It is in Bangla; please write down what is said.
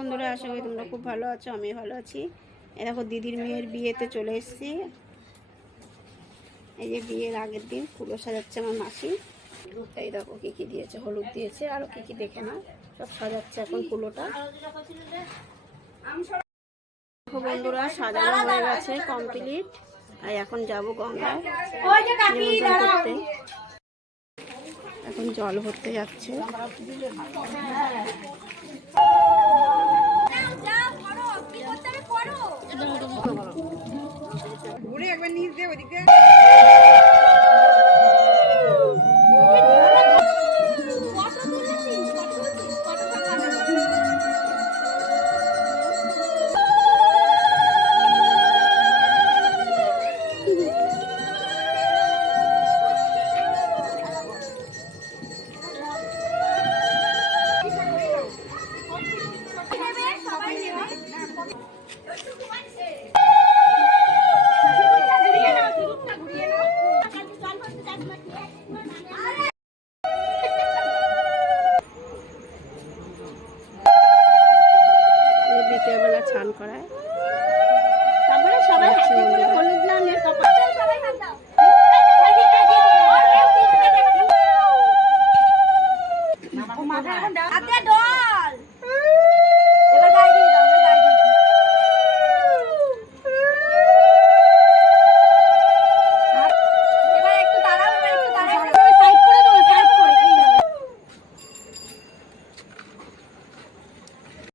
বন্ধুরা, আশা করি তোমরা খুব ভালো আছো। আমি ভালো আছি। এই দেখো, দিদির মেয়ের বিয়েতে চলে এসেছি। এই যে বিয়ের আগের দিন কুলো সাজাচ্ছে আমার মাসি। এই দেখো কি কি দিয়েছে, হলুদ দিয়েছে, আরো কি কি দেখে নাও। সব সাজাচ্ছে এখন কুলোটা। দেখো বন্ধুরা, সাজানো হয়ে গেছে কমপ্লিট। আর এখন যাবো গঙ্গায় নিমন্ত্রণ করতে। এখন জল ভরতে যাচ্ছে। ঘুরে একবার নিচ দিয়ে ওদিকে বিকেলবেলা স্নান করায়।